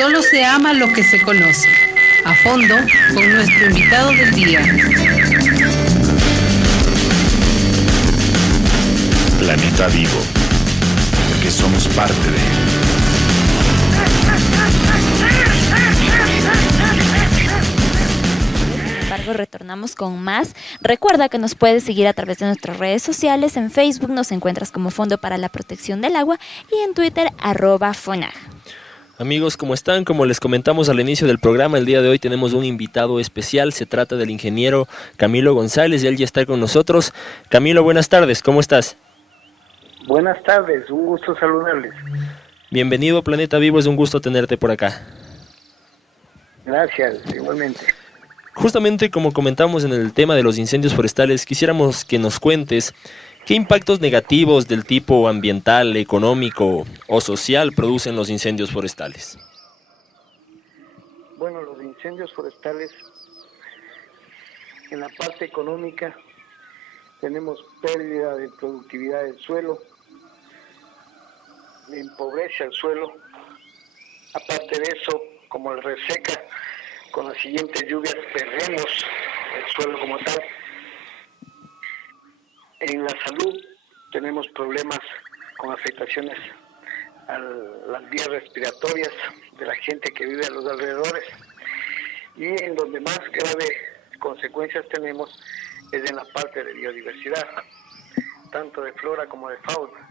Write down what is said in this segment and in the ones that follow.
Solo se ama lo que se conoce. A fondo con nuestro invitado del día. Planeta Vivo, porque somos parte de él. Retornamos con más. Recuerda que nos puedes seguir a través de nuestras redes sociales. En Facebook nos encuentras como Fondo para la Protección del Agua y en Twitter @FONAG. Amigos, ¿cómo están? Como les comentamos al inicio del programa, el día de hoy tenemos un invitado especial. Se trata del ingeniero Camilo González y él ya está con nosotros. Camilo, buenas tardes, ¿cómo estás? Buenas tardes, un gusto saludarles. Bienvenido a Planeta Vivo, es un gusto tenerte por acá. Gracias, igualmente. Justamente como comentamos en el tema de los incendios forestales, quisiéramos que nos cuentes qué impactos negativos del tipo ambiental, económico o social producen los incendios forestales. Bueno, los incendios forestales, en la parte económica, tenemos pérdida de productividad del suelo, empobrece el suelo. Aparte de eso, como el reseca, con las siguientes lluvias perdemos el suelo como tal. En la salud tenemos problemas con afectaciones a las vías respiratorias de la gente que vive a los alrededores. Y en donde más graves consecuencias tenemos es en la parte de biodiversidad, tanto de flora como de fauna.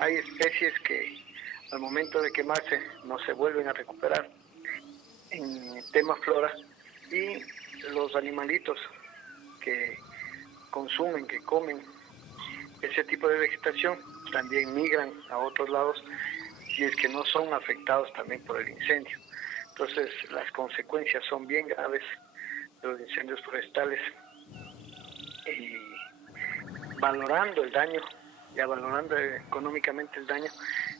Hay especies que al momento de quemarse no se vuelven a recuperar en tema flora, y los animalitos que consumen, que comen ese tipo de vegetación también migran a otros lados si es que no son afectados también por el incendio. Entonces las consecuencias son bien graves de los incendios forestales, y valorando el daño, ya valorando económicamente el daño,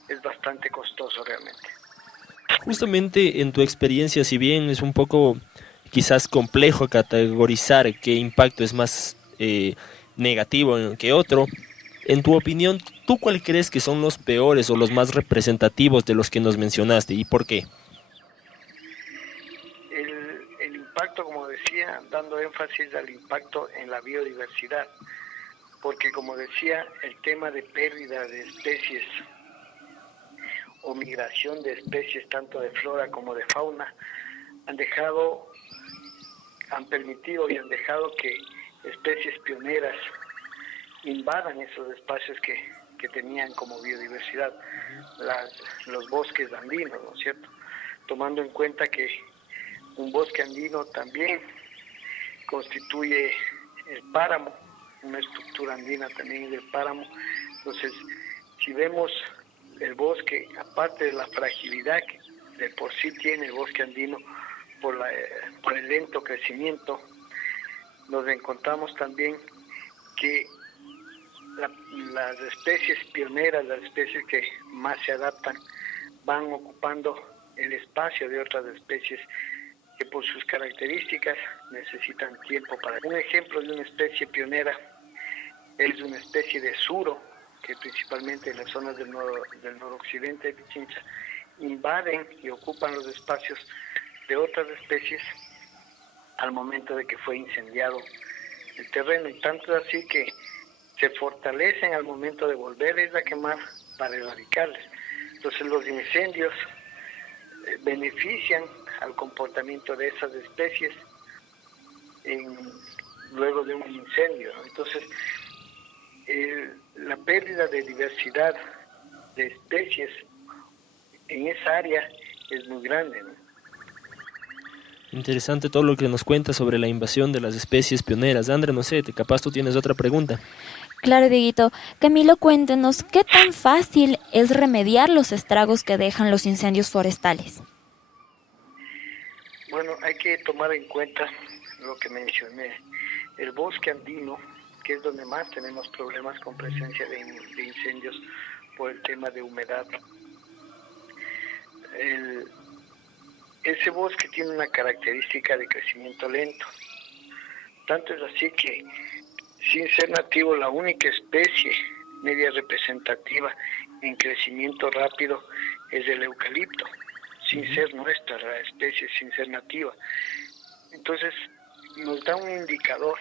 es bastante costoso realmente. Justamente en tu experiencia, si bien es un poco quizás complejo categorizar qué impacto es más negativo que otro, en tu opinión, ¿tú cuál crees que son los peores o los más representativos de los que nos mencionaste y por qué? El impacto, como decía, dando énfasis al impacto en la biodiversidad, porque como decía, el tema de pérdida de especies o migración de especies tanto de flora como de fauna han permitido y han dejado que especies pioneras invadan esos espacios que tenían como biodiversidad los bosques andinos, ¿no es cierto? Tomando en cuenta que un bosque andino también constituye el páramo, una estructura andina también del páramo. Entonces, si vemos el bosque, aparte de la fragilidad que de por sí tiene el bosque andino por el lento crecimiento, nos encontramos también que las especies pioneras, las especies que más se adaptan, van ocupando el espacio de otras especies que por sus características necesitan tiempo para... Un ejemplo de una especie pionera es una especie de suro, que principalmente en las zonas del noroccidente de Pichincha invaden y ocupan los espacios de otras especies al momento de que fue incendiado el terreno, y tanto es así que se fortalecen al momento de volverles a quemar para erradicarles. Entonces los incendios benefician al comportamiento de esas especies luego de un incendio, ¿no? Entonces la pérdida de diversidad de especies en esa área es muy grande, ¿no? Interesante todo lo que nos cuenta sobre la invasión de las especies pioneras. André, no sé, capaz tú tienes otra pregunta. Claro, Dieguito. Camilo, cuéntenos, ¿qué tan fácil es remediar los estragos que dejan los incendios forestales? Bueno, hay que tomar en cuenta lo que mencioné. El bosque andino, que es donde más tenemos problemas con presencia de incendios por el tema de humedad. Ese bosque tiene una característica de crecimiento lento. Tanto es así que, sin ser nativo, la única especie media representativa en crecimiento rápido es el eucalipto. sin ser nuestra la especie, sin ser nativa. Entonces nos da un indicador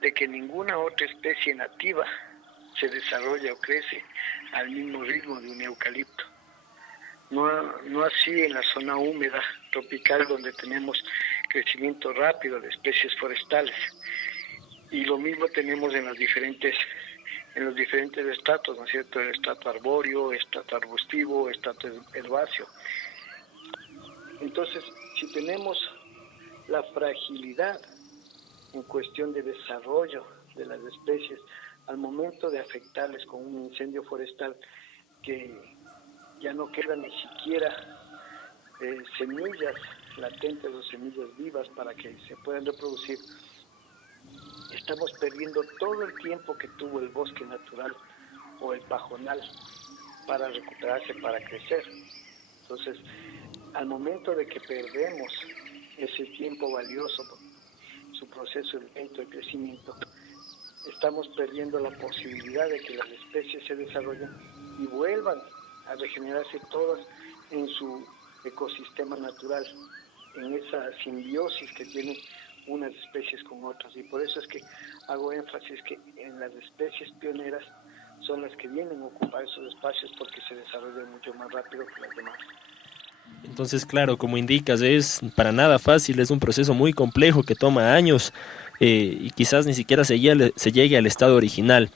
de que ninguna otra especie nativa se desarrolla o crece al mismo ritmo de un eucalipto. No así en la zona húmeda tropical, donde tenemos crecimiento rápido de especies forestales. Y lo mismo tenemos en los diferentes estratos, ¿no es cierto? El estrato arbóreo, estrato arbustivo, estrato herbáceo. Entonces, si tenemos la fragilidad en cuestión de desarrollo de las especies al momento de afectarles con un incendio forestal, que ya no quedan ni siquiera semillas latentes o semillas vivas para que se puedan reproducir, estamos perdiendo todo el tiempo que tuvo el bosque natural o el pajonal para recuperarse, para crecer. Entonces, al momento de que perdemos ese tiempo valioso, su proceso lento de crecimiento, estamos perdiendo la posibilidad de que las especies se desarrollen y vuelvan a regenerarse todas en su ecosistema natural, en esa simbiosis que tienen unas especies con otras. Y por eso es que hago énfasis que en las especies pioneras son las que vienen a ocupar esos espacios, porque se desarrollan mucho más rápido que las demás. Entonces, claro, como indicas, es para nada fácil, es un proceso muy complejo que toma años y quizás ni siquiera se llegue al estado original.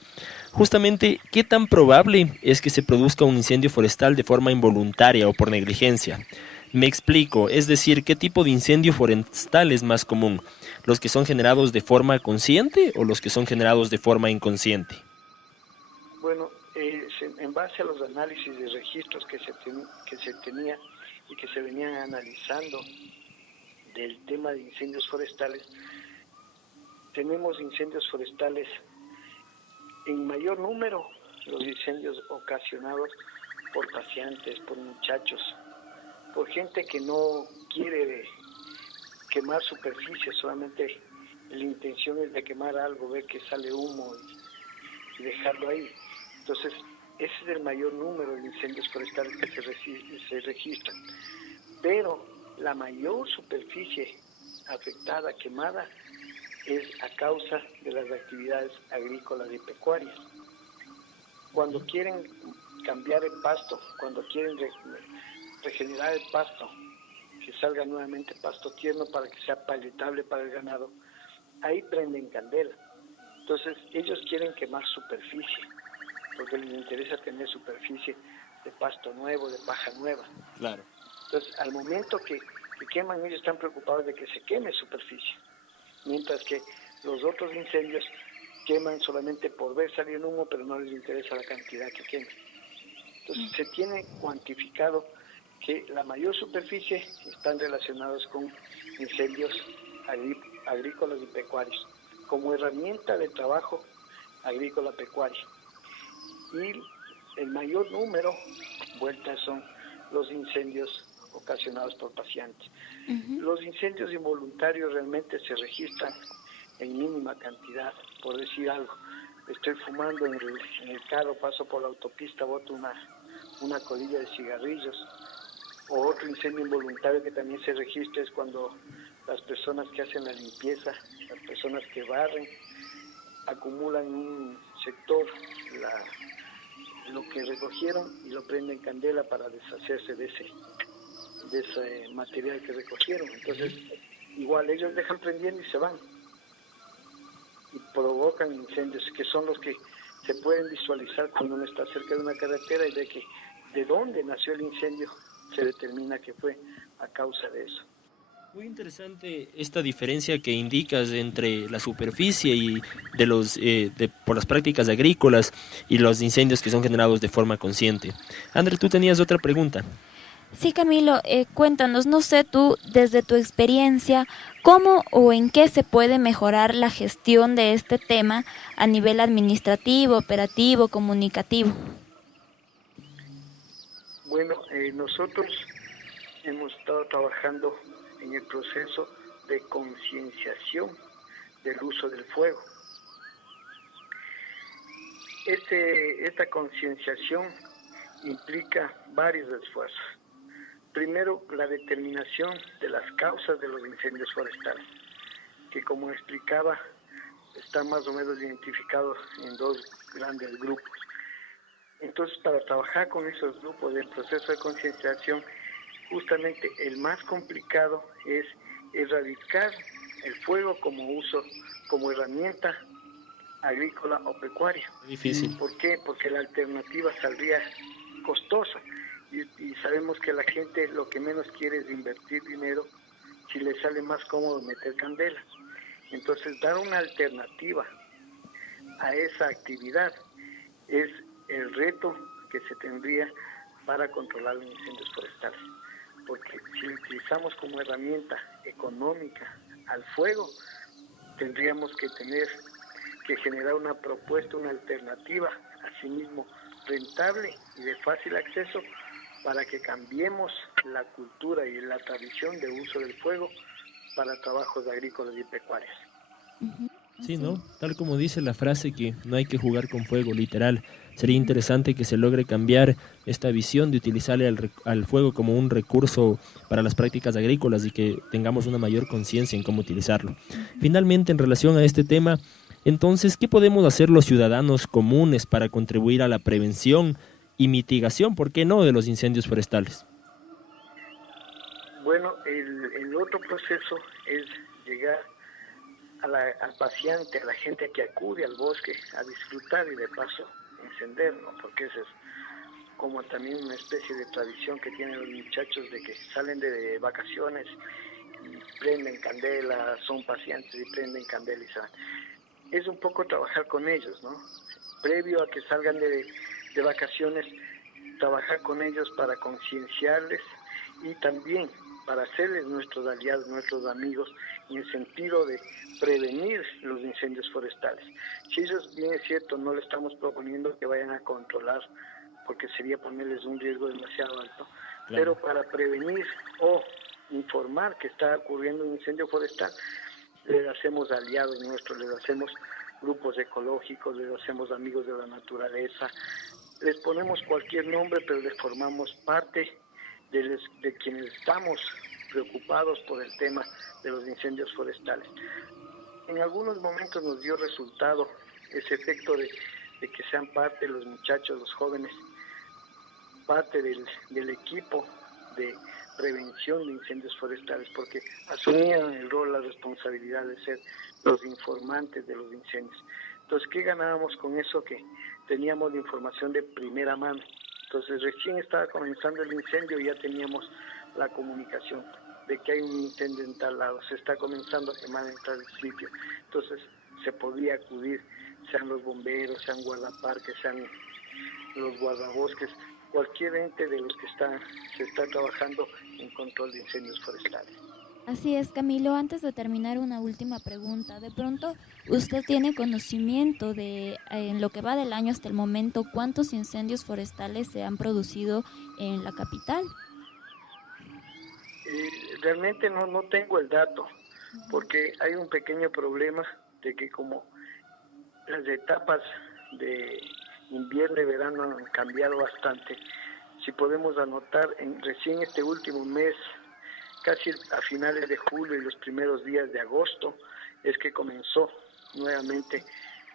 Justamente, ¿qué tan probable es que se produzca un incendio forestal de forma involuntaria o por negligencia? Me explico, es decir, ¿qué tipo de incendio forestal es más común? ¿Los que son generados de forma consciente o los que son generados de forma inconsciente? Bueno, en base a los análisis de registros que se tenía y que se venían analizando del tema de incendios forestales, tenemos incendios forestales en mayor número, los incendios ocasionados por paseantes, por muchachos, por gente que no quiere quemar superficie, solamente la intención es de quemar algo, ver que sale humo y dejarlo ahí. Entonces, ese es el mayor número de incendios forestales que se registran. Pero la mayor superficie afectada, quemada, es a causa de las actividades agrícolas y pecuarias. Cuando quieren cambiar el pasto, cuando quieren regenerar el pasto, que salga nuevamente pasto tierno para que sea paletable para el ganado, ahí prenden candela. Entonces ellos quieren quemar superficie, porque les interesa tener superficie de pasto nuevo, de paja nueva. Claro. Entonces, al momento que queman, ellos están preocupados de que se queme superficie, mientras que los otros incendios queman solamente por ver salir un humo, pero no les interesa la cantidad que queman. Entonces, se tiene cuantificado que la mayor superficie están relacionados con incendios agrícolas y pecuarios, como herramienta de trabajo agrícola-pecuaria. Y el mayor número, vueltas, son los incendios ocasionados por paseantes. Los incendios involuntarios realmente se registran en mínima cantidad. Por decir algo, estoy fumando en el carro, paso por la autopista, boto una colilla de cigarrillos. O otro incendio involuntario que también se registra es cuando las personas que hacen la limpieza, las personas que barren, acumulan en un sector lo que recogieron y lo prenden candela para deshacerse de ese material que recogieron. Entonces, igual ellos dejan prendiendo y se van. Y provocan incendios, que son los que se pueden visualizar cuando uno está cerca de una carretera y ve que de dónde nació el incendio se determina que fue a causa de eso. Muy interesante esta diferencia que indicas entre la superficie y por las prácticas agrícolas y los incendios que son generados de forma consciente. André, tú tenías otra pregunta. Sí, Camilo, cuéntanos, no sé tú, desde tu experiencia, ¿cómo o en qué se puede mejorar la gestión de este tema a nivel administrativo, operativo, comunicativo? Bueno, nosotros hemos estado trabajando en el proceso de concienciación del uso del fuego. Esta concienciación implica varios esfuerzos. Primero, la determinación de las causas de los incendios forestales, que como explicaba, está más o menos identificado en dos grandes grupos. Entonces, para trabajar con esos grupos del proceso de concienciación, justamente el más complicado es erradicar el fuego como herramienta agrícola o pecuaria. Difícil. ¿Por qué? Porque la alternativa saldría costosa y sabemos que la gente lo que menos quiere es invertir dinero si le sale más cómodo meter candela. Entonces, dar una alternativa a esa actividad es el reto que se tendría para controlar los incendios forestales. Porque si lo utilizamos como herramienta económica al fuego, tendríamos que generar una propuesta, una alternativa, asimismo rentable y de fácil acceso, para que cambiemos la cultura y la tradición de uso del fuego para trabajos agrícolas y pecuarios. Sí, ¿no? Tal como dice la frase que no hay que jugar con fuego, literal. Sería interesante que se logre cambiar esta visión de utilizarle al fuego como un recurso para las prácticas agrícolas y que tengamos una mayor conciencia en cómo utilizarlo. Finalmente, en relación a este tema, entonces, ¿qué podemos hacer los ciudadanos comunes para contribuir a la prevención y mitigación, por qué no, de los incendios forestales? Bueno, el otro proceso es llegar al paciente, a la gente que acude al bosque a disfrutar y de paso encender, ¿no? Porque eso es como también una especie de tradición que tienen los muchachos de que salen de vacaciones y prenden candela, son pacientes y prenden candela y salen. Es un poco trabajar con ellos, ¿no? Previo a que salgan de vacaciones, trabajar con ellos para concienciarles y también para hacerles nuestros aliados, nuestros amigos, en el sentido de prevenir los incendios forestales. Si ellos, bien es cierto, no le estamos proponiendo que vayan a controlar, porque sería ponerles un riesgo demasiado alto, claro, pero para prevenir o informar que está ocurriendo un incendio forestal, les hacemos aliados nuestros, les hacemos grupos ecológicos, les hacemos amigos de la naturaleza, les ponemos cualquier nombre, pero les formamos parte de quienes estamos preocupados por el tema de los incendios forestales. En algunos momentos nos dio resultado ese efecto de que sean parte los muchachos, los jóvenes, parte del equipo de prevención de incendios forestales, porque asumían el rol, la responsabilidad de ser los informantes de los incendios. Entonces, ¿qué ganábamos con eso? Que teníamos la información de primera mano. Entonces, recién estaba comenzando el incendio y ya teníamos la comunicación de que hay un incendio en tal lado, se está comenzando a quemar en tal sitio. Entonces, se podía acudir, sean los bomberos, sean guardaparques, sean los guardabosques, cualquier ente de los que se está trabajando en control de incendios forestales. Así es, Camilo. Antes de terminar, una última pregunta. De pronto, ¿usted tiene conocimiento de, en lo que va del año hasta el momento, cuántos incendios forestales se han producido en la capital? Realmente no tengo el dato, porque hay un pequeño problema de que como las etapas de invierno y verano han cambiado bastante, si podemos anotar, recién este último mes, casi a finales de julio y los primeros días de agosto, es que comenzó nuevamente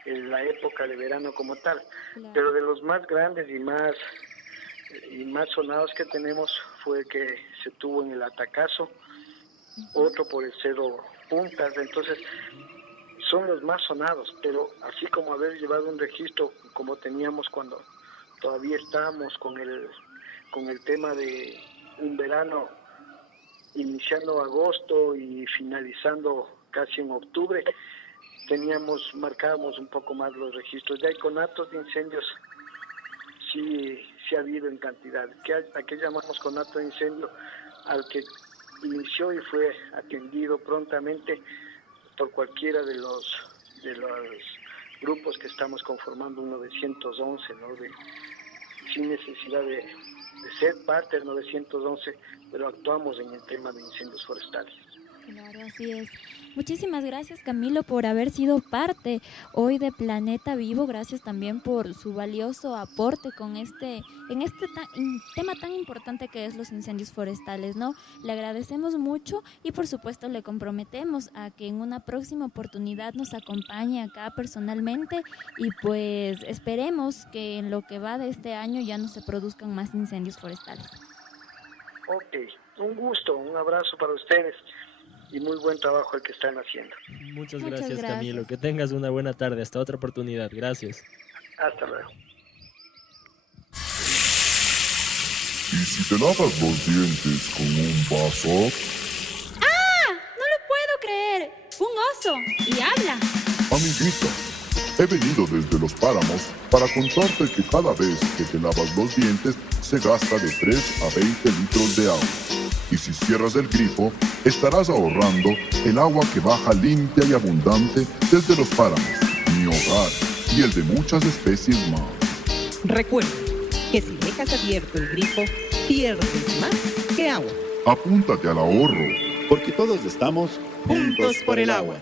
la época de verano como tal. Claro. Pero de los más grandes y más sonados que tenemos fue que se tuvo en el Atacazo, otro por el Cerro Puntas. Entonces son los más sonados, pero así como haber llevado un registro como teníamos cuando todavía estábamos con el tema de un verano iniciando agosto y finalizando casi en octubre, marcábamos un poco más los registros. Ya hay conatos de incendios, sí ha habido en cantidad. ¿A qué llamamos conato de incendio? Al que inició y fue atendido prontamente por cualquiera de los grupos que estamos conformando un 911, ¿no? Sin necesidad de ser parte del 911, pero actuamos en el tema de incendios forestales. Claro, así es. Muchísimas gracias, Camilo, por haber sido parte hoy de Planeta Vivo. Gracias también por su valioso aporte en este tema tan importante que es los incendios forestales, ¿no? Le agradecemos mucho y por supuesto le comprometemos a que en una próxima oportunidad nos acompañe acá personalmente y pues esperemos que en lo que va de este año ya no se produzcan más incendios forestales. Ok, un gusto, un abrazo para ustedes y muy buen trabajo el que están haciendo. Muchas Muchas gracias, gracias. Camilo. Que tengas una buena tarde. Hasta otra oportunidad. Gracias. Hasta luego. ¿Y si te lavas los dientes con un vaso? ¡No lo puedo creer! ¡Un oso! ¡Y habla! Amiguita, he venido desde los páramos para contarte que cada vez que te lavas los dientes se gasta de 3 a 20 litros de agua. Y si cierras el grifo, estarás ahorrando el agua que baja limpia y abundante desde los páramos, mi hogar y el de muchas especies más. Recuerda que si dejas abierto el grifo, pierdes más que agua. Apúntate al ahorro. Porque todos estamos Juntos por el agua.